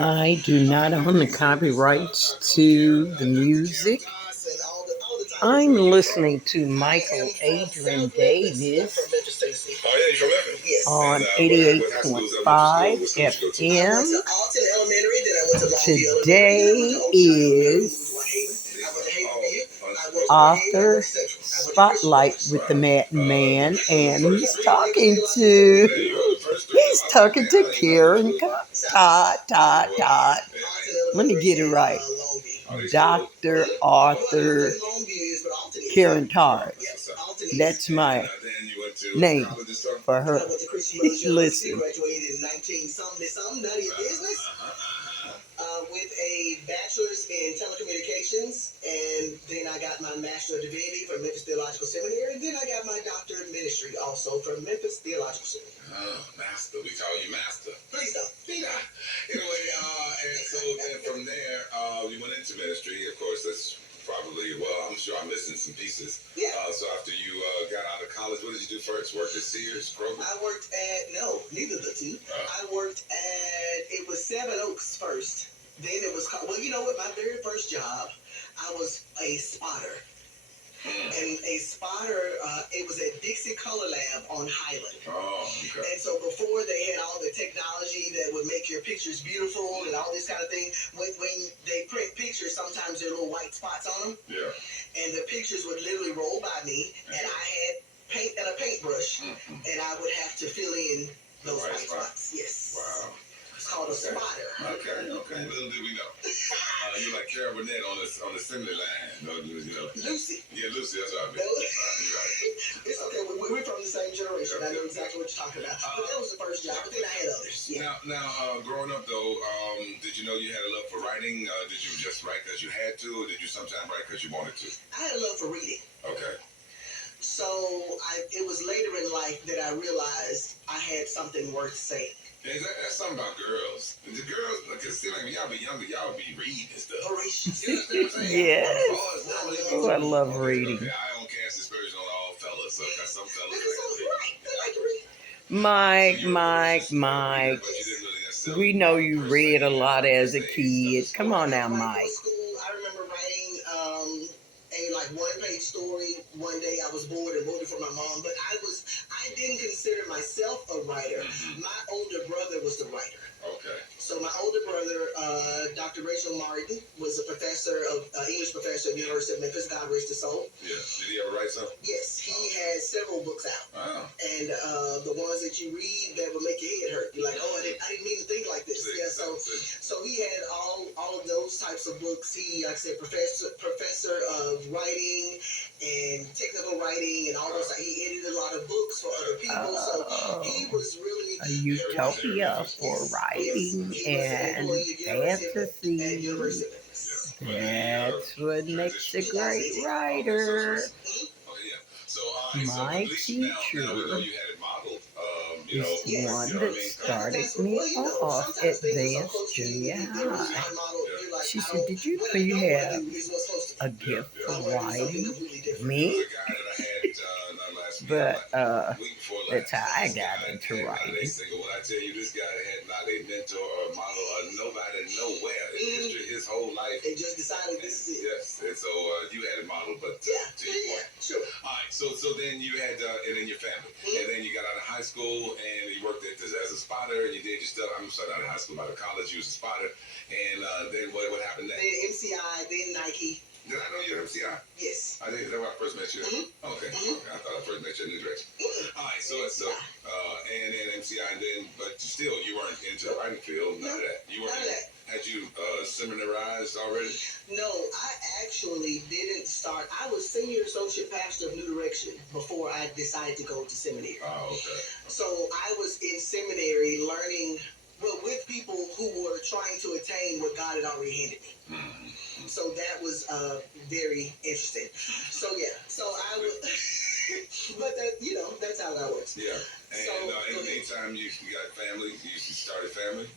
I do not own the copyrights to the music. I'm listening to Michael Adrian Davis on 88.5 FM. Today is author spotlight with the Man, and he's talking to Karen Todd. Let me get it right. Dr. Arthur Karen Todd. That's my name for her. Listen. With a bachelor's in telecommunications, and then I got my master of divinity from Memphis Theological Seminary, and then I got my doctorate in ministry also from Memphis Theological Seminary. Oh, master, we call you master. Please don't. Anyway, and so then from there, you went into ministry. Of course, that's probably, well, I'm sure I'm missing some pieces. Yeah. So after you got out of college, what did you do first? Worked at Sears, Kroger? I worked at, no, neither of the two. I worked at, it was Seven Oaks first. Then it was called, well, you know what, my very first job, I was a spotter. And a spotter, it was at Dixie Color Lab on Highland. Oh, okay. And so before they had all the technology that would make your pictures beautiful and all this kind of thing, when they print pictures, sometimes there are little white spots on them. Yeah. And the pictures would literally roll by me, and I had paint and a paintbrush, and I would have to fill in those white spots. Yes. Wow. It's called a spotter. Okay. Little did we know. You're like Carol Burnett on the assembly line. Lucy. Yeah, Lucy. That's what I mean. You're right. It's okay. We're from the same generation. Okay. I know exactly what you're talking about. But that was the first job. But then I had others. Yeah. Now, growing up though, did you know you had a love for writing? Did you just write because you had to, or did you sometimes write because you wanted to? I had a love for reading. Okay. So it was later in life that I realized I had something worth saying. Yeah, that's something about girls. The girls, like, it seems like when y'all be younger, y'all be reading and stuff. Voracious. You understand what I'm saying? Yes. I love reading. Okay, I don't cast aspersions on all fellas, so some fellas like to read. Mike. We know you read a lot as a kid. Come on now, Mike. I remember writing a one-page story one day. I was bored and wrote it for my mom, but I didn't consider myself a writer. My older brother was the writer. Okay. So my older brother, Dr. Rachel Martin, was a professor of English professor at the University of Memphis. God rest his soul. Yeah. Did he ever write something? Yes, he has several books out. Wow. And the ones that you read that will make your head hurt. You're like, oh, I didn't mean to think like this. Yeah. So he had all of those types of books. He, like I said, professor of writing and technical writing and all those. He edited a lot of books for other people. So he was really a utopia for writing and fantasy. That's what makes a great writer. My teacher is the one that started me off at Advanced Junior High. She said, did you know you have a gift for writing? Me? But that's how I got into writing. When I tell you this guy had not a mentor or a model or nobody nowhere in history, his whole life. They just decided this is it. Yes, and so you had a model, but sure. All right, so then you had and then your family, and then you got out of high school and you worked as a spotter, and you did your stuff. I'm sorry, out of high school, out of college, you was a spotter, and then what happened next? Then MCI, then Nike. Did I know you were MCI? Yes. I think that's where I first met you. Okay. I thought I first met you in New Direction. All right, so and then MCI, and then but still you weren't into the writing field. None of that. You weren't. None of that. Had you seminarized already? No, I actually didn't start. I was senior associate pastor of New Direction before I decided to go to seminary. Oh, okay. So I was in seminary learning, with people who were trying to attain what God had already handed me. So that was very interesting. So I was, but that's how that works. Yeah. And in the meantime, you got family. You started family.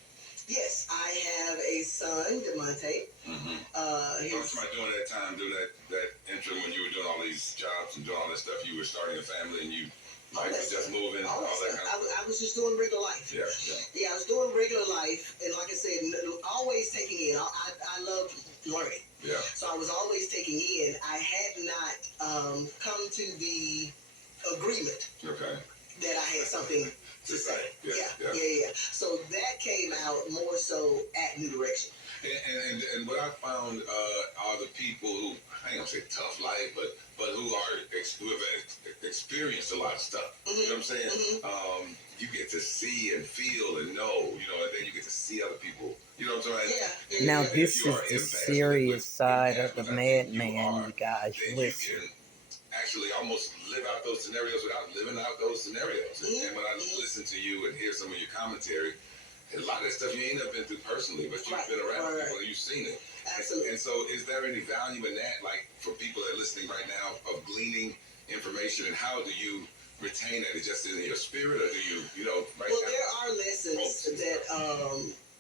Yes, I have a son, DeMonte. During that time, doing that intro when you were doing all these jobs and doing all this stuff, you were starting a family and you. Life was just moving, all that kind of stuff. I was just doing regular life. Yeah, I was doing regular life, and like I said, all out more so at New Direction. And what I found are the people who, I ain't gonna say tough life, but who have experienced a lot of stuff. You know what I'm saying? You get to see and feel and know, and then you get to see other people. You know what I'm saying? Yeah. Now this is the serious side of the madman, you guys. Listen. Actually almost live out those scenarios without living out those scenarios. And when I listen to you and hear some of your commentary, a lot of that stuff you ain't never been through personally, but you've been around people and you've seen it. Absolutely. And so is there any value in that, like for people that are listening right now, of gleaning information, and how do you retain it? Is it just in your spirit, or do you right well, now? There are lessons that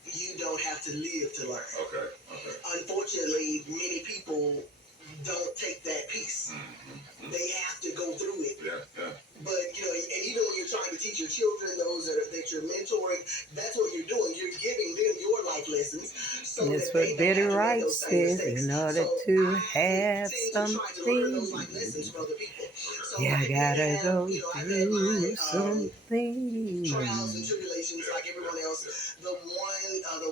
you don't have to live to learn. Okay. Unfortunately, many people don't take that piece. They have to go through it. Yeah. But and even when you're trying to teach your children, those that you're mentoring, that's what you're doing. You're giving them your life lessons. So that's that what Betty Wright said. In order to have something, you gotta go through something. Trials and tribulations, like everyone else. The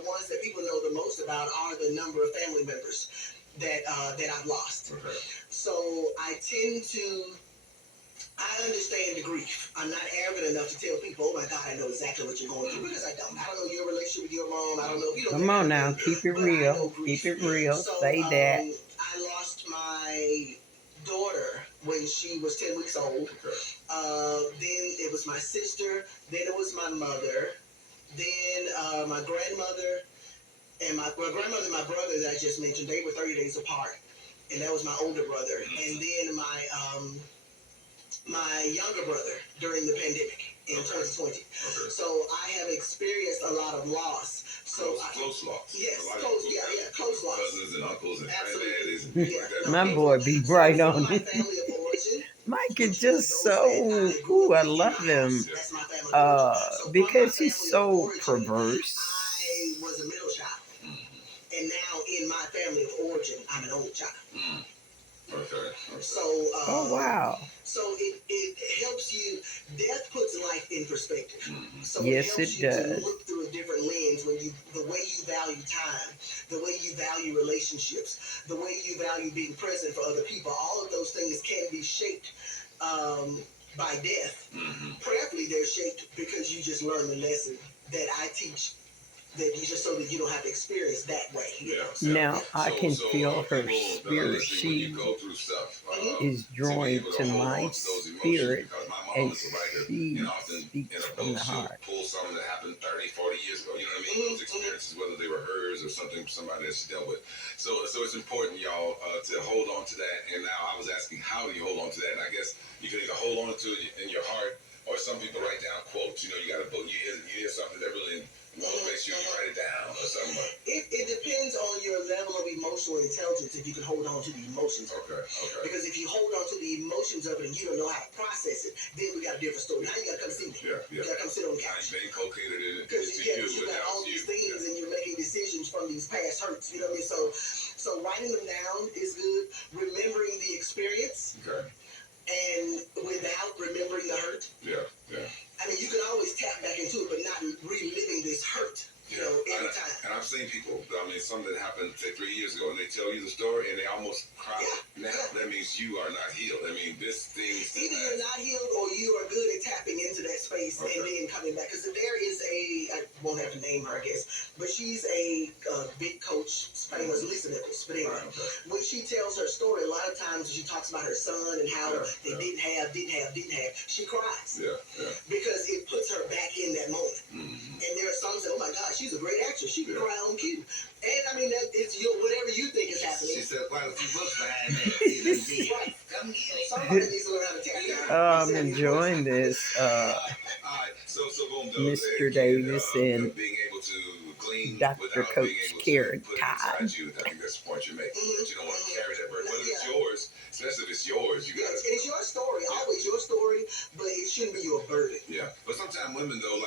ones that people know the most about are the number of family members that I've lost. Okay. So I understand the grief. I'm not arrogant enough to tell people, oh my God, I know exactly what you're going through, because I don't. I don't know your relationship with your mom. I don't know. Come on now, keep it real. Keep it real. So, say that. I lost my daughter when she was 10 weeks old. Then it was my sister. Then it was my mother. Then my grandmother. And my grandmother and my brother that I just mentioned, they were 30 days apart. And that was my older brother. And then my younger brother during the pandemic in 2020. So I have experienced a lot of loss. So close loss. Yes, close loss. Cousins and uncles and granddaddies. My boy be right on it. Mike is just so cool. I love him. Because he's so perverse. I was a middle child. And now in my family of origin, I'm an only child. Okay. So, oh, wow. So it helps you, death puts life in perspective. So yes, it helps it does. To look through a different lens the way you value time, the way you value relationships, the way you value being present for other people. All of those things can be shaped by death. Prayerfully, they're shaped because you just learn the lesson that I teach. That you just so that you don't have to experience that way. Now I can feel her spirit. She is drawn to my spirit, and she speaks from the heart. Pull something that happened 30, 40 years ago. You know what I mean? Those experiences, whether they were hers or somebody that she dealt with. So it's important, y'all, to hold on to that. And now I was asking, how do you hold on to that? And I guess you can either hold on to it in your heart, or some people write down quotes. You got a book. You hear something that really motivates you, you write it down or something. It depends on your level of emotional intelligence if you can hold on to the emotions of it. Okay. Because if you hold on to the emotions of it and you don't know how to process it, then we got a different story. Now you got to come see me. Yeah. You got to come sit on the couch. They inculcated it. Because you got all these things and you're making decisions from these past hurts. You know what I mean? So writing them down is good. Remembering the experience. Okay. And without remembering the hurt. Yeah. I mean, you can always tap back into it, but not reliving this hurt, every time. And I've seen people, something that happened, say, 3 years ago, and they tell you the story, and they almost cry. Now, that means you are not healed. I mean, this thing... Either you're not healed, or you are good at tapping into that space and then coming back. Because there is I won't have to name her, I guess, but she's a big coach, famous Lisa Nichols. But anyway, when she tells her story, a lot of times she talks about her son and how they didn't have, she cries. Because it puts her back in that moment. And there are some that say, oh my God, she's a great actress. She can cry on cue. And I mean, it's whatever you think is happening. She said quite a few books behind that. Right. Somebody needs to learn how to tap out. I'm enjoying this. Mr. Davis and Dr. Coach Karen Todd. I think that's the point you're making. That you don't want to carry that burden. Whether it's yours, especially if it's yours, you got to. It's your story, always your story, but it shouldn't be your burden. Yeah, but sometimes women though,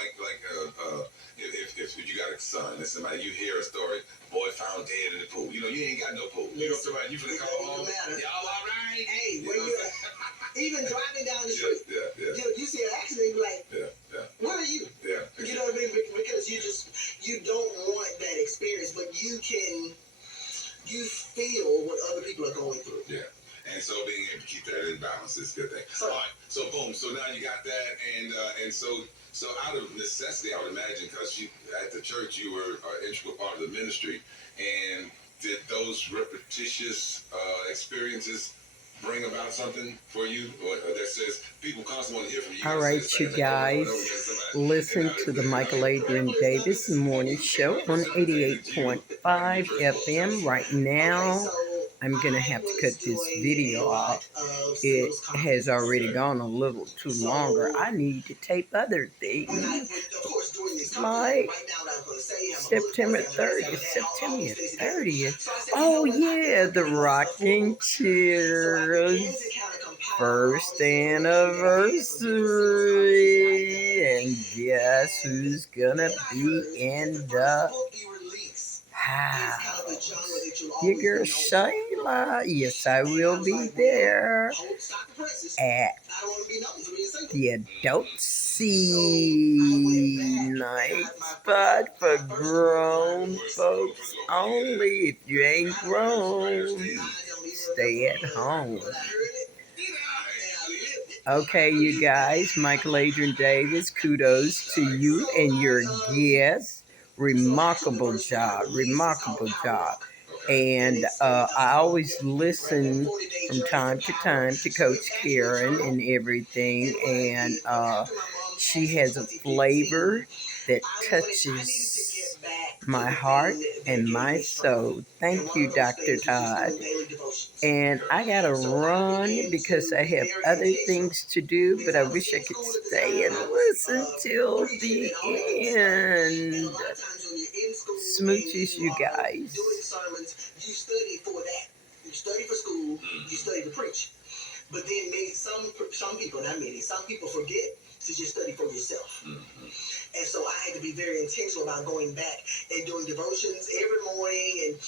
if you got a son, and somebody you hear a story, boy found dead in the pool. You ain't got no pool. You know somebody you finna call home. Y'all all right? Hey, when you even driving down the street, you see an accident, you be like, Yeah. Where are you? Yeah. You know what I mean? Because you don't want that experience, but you feel what other people are going through. Yeah. And so being able to keep that in balance is a good thing. So, all right. So boom. So now you got that, and so out of necessity, I would imagine, because you at the church you were an integral part of the ministry, and did those repetitious experiences bring about something for you that says people constantly want to hear from you? All right, you guys, listen to the Michael Adrian Davis Morning Show on 88.5 FM right now. I'm going to have to cut this video off. It has already gone a little too longer. I need to tape other things. Like September 30th, September 30th. Oh, yeah, the rocking chairs. First anniversary. And guess who's gonna be in the house? Your girl Shayla. Yes, I will be there at the Adult night spot for grown folks only. If you ain't grown, stay at home. Okay, you guys, Michael Adrian Davis, kudos to you and your guests. Remarkable job, remarkable job. And I always listen from time to time to Coach Karen and everything. And she has a flavor that touches my heart and my soul. Thank you, Dr. Todd. And I gotta run because I have other things to do, but I wish I could stay and listen till the end. Smooches, you guys. You study for that. You study for school. You study to preach. But then some people, not many, some people forget to just study for yourself. And so I had to be very intentional about going back and doing devotions every morning and